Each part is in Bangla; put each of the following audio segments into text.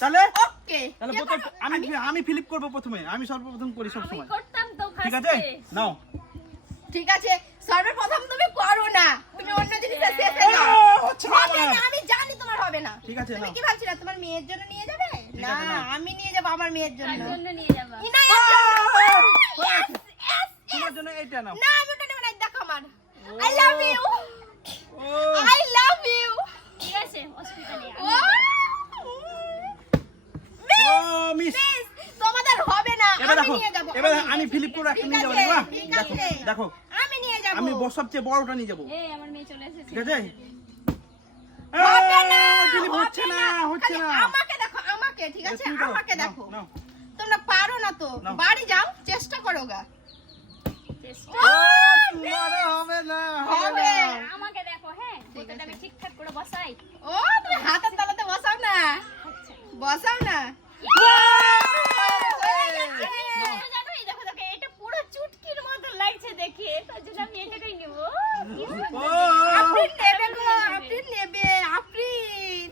তাহলে ওকে তাহলে বোতল আমি ফিলিপ করব প্রথমে, আমি সর্বপ্রথম করি সব সময়। আমি করতাম তো ঠিক আছে ফার্স্টে। নাও। ঠিক আছে সর্বপ্রথম তুমি করো না, তুমি অন্য জিনিসটা শেষে দাও। হচ্ছে হবে না। না, আমি জানি তোমার হবে না। ঠিক আছে তুমি নাও। কি ভাবছিলা তোমার মেয়ের জন্য নিয়ে যাবে? ঠিক না আছে, নাও। আমি নিয়ে যাব আমার মেয়ের তার জন্য। জন্য নিয়ে যাবা। ইনায়ের জন্য। Yes, Yes, তোমার জন্য এইটা নাও। না আমি ওটা নেব না, দেখো আমার। আই লাভ ইউ, ও আই লাভ ইউ। ঠিক আছে অসুবিধা নেই। ও মিস। তোমাদের হবে না, এবার আমি দেখো, নিয়ে যাব। এবার আমি ফিলিপ করে একটা ঠিক নিয়ে যাবো আছে, না। ঠিক দেখো আছে। দেখো আমি নিয়ে যাব। আমি সবচেয়ে বড়টা নিয়ে যাবো। এই আমার মেয়ে চলে এসেছে। ঠিক আছে হবে না, ফিলিপ হবে হচ্ছে না, হচ্ছে খালি না। আমাকে দেখো, আমাকে, ঠিক আছে তুমি করো, আমাকে নাও, দেখো। নাও। তোমরা পারো না তো, নাও। বাড়ি যাও, চেষ্টা করো গা। চেষ্টা। ও তোমার হবে না, হবে হবে। না। আমাকে দেখো হ্যাঁ, ঠিক বোতলটা আমি আছে। ঠিকঠাক করে বসাই। ও তুমি হাতের তালাতে বসাও না, বসাও না। এই জানো, এই দেখো দেখো, এটা পুরো চুটকির মতো লাগছে দেখে, তার জন্য আমি এটাকেই নেব। কি সুন্দর। ও আফরিন নেবে গো, আফরিন নেবে, আফরিন।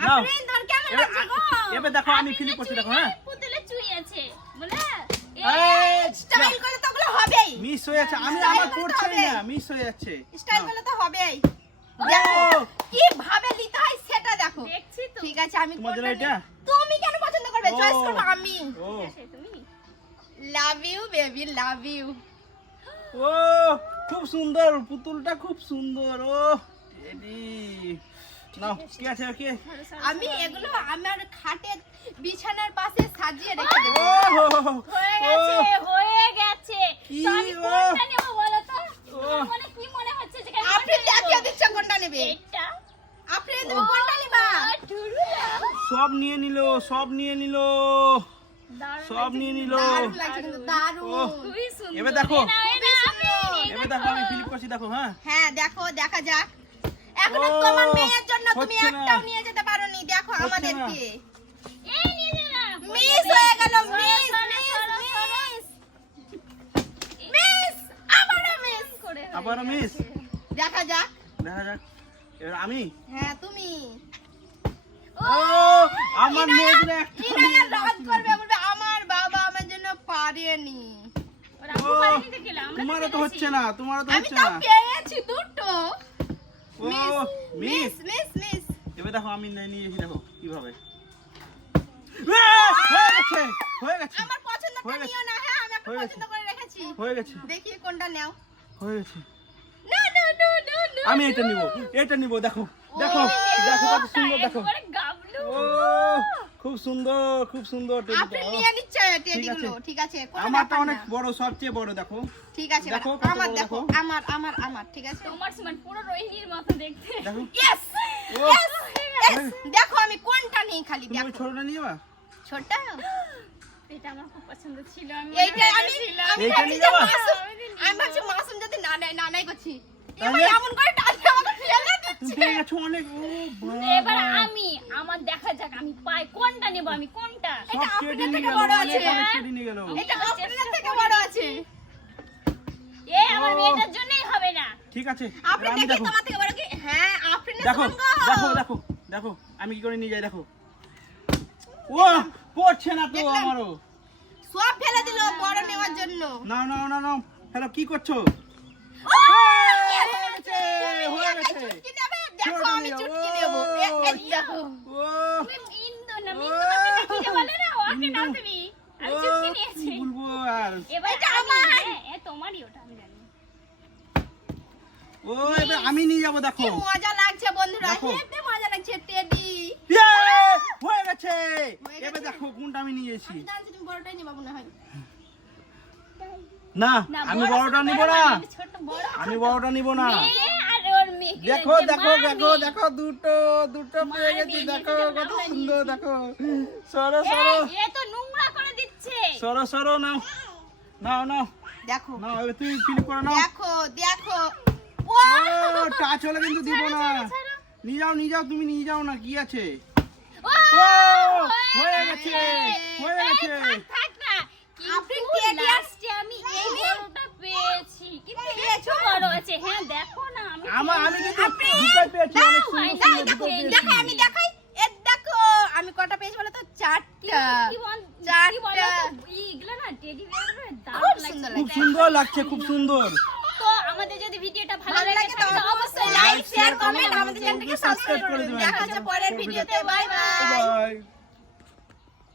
নাও। আফরিন তোর কেমন এবার লাগছে গো? এবার দেখো আমি ফিলিপ করছি, দেখো হ্যাঁ। পুতুলে চুই আছে বলে। এই, স্টাইল করলে তো ওগুলো হবেই, মিস হয়ে যাচ্ছে, আমি স্টাইল আমার করতে করছি হবে। না, মিস হয়ে যাচ্ছে। স্টাইল নাও। করলে তো হবেই। ও, দেখো কি ভাবে নিতে হয় সেটা দেখো। দেখছি তো। ঠিক আছে আমি তোমার জন্য কোনটা এটা? নিই? তুমি কেন পছন্দ করবে? ও। চয়েস করব আমি। ও ঠিক আছে, তুমি love you baby, love you. ও খুব সুন্দর, পুতুলটা খুব সুন্দর। ও এডি নাও, কি আছে কি? আমি এগুলো আমার খাটের বিছানার পাশে সাজিয়ে রেখে দেব। ও হয়ে গেছে, হয়ে গেছে। কি তো আমি ও? কোনটা নেব বলো তো? ও। তোমার মনে কি মনে হচ্ছে যে আমি আপনি কোনটা দেখিয়ে নেব? দিচ্ছেন কোনটা নেবে। এটা আপনি তুমি কোনটা নিবা? টুরু দাও। সব নিয়ে নিল, সব নিয়ে নিল, দারুণ সব লাগছে নিয়ে কিন্তু। নিল। দারুণ লাগছে কিন্তু, ও। দারুণ। খুবই সুন্দর। এবার দেখো। এ নাও, খুবই সুন্দর। এবার দেখো আমি ফিলিপ করছি, দেখো হ্যাঁ। হ্যাঁ দেখো, দেখা যাক। এখনো ও, তোমার মেয়ের জন্য তুমি হচ্ছে না। একটাও নিয়ে যেতে পারোনি, দেখো হচ্ছে না। আমাদেরকে। এই নিয়ে যা না। মিস হয়ে গেল, সরো, মিস, সরো, মিস, সরো, সরো। মিস। মিস, আবারও মিস। করে হয়ে আবারও মিস। গেছে। দেখা যাক। দেখা যাক। এবার আমি হ্যাঁ তুমি। ও আমার মেয়ের জন্য একটা ইনায়া রাগ করবে, বলবে আমার বাবা আমার জন্য পারেনি। ওরা ও, আম্মু পারেনি তো গেলাম, আমরা তো তোমারও তো পেরেছি। হচ্ছে না, তোমারও তো আমি হচ্ছে তো না। পেয়েছি দুটো। ও মিস, মিস। Miss, miss. এবার দেখো আমি নিয়ে এসেছি, দেখো কিভাবে। হয়ে গেছে, হয়ে গেছে, আমার পছন্দটা হয়ে গেছে। নিও না, হ্যাঁ আমি একটা হয়ে গেছে। পছন্দ করে রেখেছি। হয়ে গেছে, দেখি কোনটা নাও। হয়ে গেছে। না না না না না। আমি এটা নিব, এটা নিব, দেখো দেখো দেখো কত সুন্দর, দেখো। একবারে গাবলু। ও খুব সুন্দর, খুব সুন্দর আপনি টেডিটা। নিয়ে নিচ্ছে ঠিক টেডিগুলো, আছে। ঠিক আছে কোনো আমারটা ব্যাপার অনেক না। বড়, সবচেয়ে বড়, দেখো। ঠিক আছে দেখো, এবার কত আমার বড় দেখো, দেখো। আমার আমার আমার ঠিক আছে। তোমার সমান পুরো রোহিণীর মতো দেখতে। দেখো ইয়েস ও, ইয়েস দেখো আমি কোনটা নেই খালি তুমি ওই দেখো। ছোটটা নিয়ে যাবা? ছোটটা এটা আমার খুব পছন্দ ছিল। আমি এইটা আমি আমি এইটা ভাবছি নিয়ে যে যাবা? মাসুম, আমি ভাবছি মাসুম যদি না নেয়, না নেয় করছি। তাহলে? এবার এমন করে টানছে আমাকে ফেলে তুমি দিচ্ছে। পেয়ে গেছো অনেক। ও এবার বাবা, আমি আমার দেখা যাক আমি পাই কোনটা নেব, আমি কোনটা। সব এটা টেডি আপনার নিয়ে থেকে গেল, বড় অনেক আছে। অনেক টেডি নিয়ে গেল। এটা আপনার থেকে বড় আছে। আমার ও। মেয়েটার জন্যই হবে না। ঠিক আছে, আপনি এবার আমি দেখি দেখো তোমার থেকে বড় কি? হ্যাঁ আপনি দেখো দেখো দেখো দেখো আমি কি করে নিয়ে যাই, দেখো। ও পড়ছে না তো দেখলাম। আমারও। সব ফেলে দিল বড় নেওয়ার জন্য। নাও নাও নাও নাও, হ্যালো কি করছো? হয়ে গেছে, হয়ে গেছে। চুটকি নেবে? দেখো ছোট আমি নিও। চুটকি ও। নেব। এই দেখো। ও তুমি বিন্দু না, বিন্দু মামাকে কি যে বলে না, ওকে নাও তুমি। আমি ও, চুটকি কি নিয়েছি। বলবো আর। এবার এটা আমি, আমার। হ্যাঁ, এ তোমারই ওটা আমি জানি। ও এবার আমি নিয়ে যাবো, দেখো। কি মজা লাগছে বন্ধুরা, দেখো। হেব্বি মজা লাগছে টেডি। ইয়ে, হয়ে গেছে। হয়ে এবার গেছে? দেখো কোনটা আমি নিয়ে এসেছি। আমি জানছি তুমি বড়টাই নেবা মনে হয়। না না, আমি বড় বড়টা ছোট নিব বড় না, মানে, আমি ছোট বড়। আমি বড়টা নিব না। মেয়ে আর ওর মেয়ে কি দেখো হয়েছে, দেখো মা দেখো মেয়ে। দেখো দুটো দুটো মা পেয়ে গেছি, মেয়ে দেখো নিয়েছে, কত আমরা সুন্দর, নিয়েছি। দেখো। সরো এই, সরো এ তো নোংরা করে দিচ্ছে। সরো সরো, নাও নাও নাও দেখো নাও, এবার তুমি ফিল করে নাও। দেখো দেখো। ও টাচ হলে কিন্তু দিব না। ছাড়ো। নিয়ে যাও নিয়ে যাও, তুমি নিয়ে যাও না, কি আছে। ও, ও হয়ে গেছে, হয়ে গেছে। থাক, থাক না। আপনি কিন্তু টেডি আর- লাস্টে আমি এই বড়টা পেয়েছি। কিন্তু পেয়েছো? একটু বড় আছে। হ্যাঁ, দেখো না, আমি আমি কিন্তু পেয়েছি। দুটোই পেয়েছি, অনেক দাও, সুন্দর এই সুন্দর দেখো, দুটো এই পেয়েছি। দেখো আমি দেখাই। এ দেখো আমি কটা পেয়েছি বলো তো? 4টা। কি বল চারটা। এইগুলো না টেডি বিয়ারের দারুণ খুব লাগছে। সুন্দর খুব সুন্দর লাগছে, খুব সুন্দর। তো আমাদের যদি ভিডিওটা ভালো ভালো লাগে লাগে তাহলে তো অবশ্যই লাইক শেয়ার কমেন্ট আমাদের চ্যানেলটাকে সাবস্ক্রাইব করে দিন। দেখা হচ্ছে পরের ভিডিওতে। Bye bye. বাই।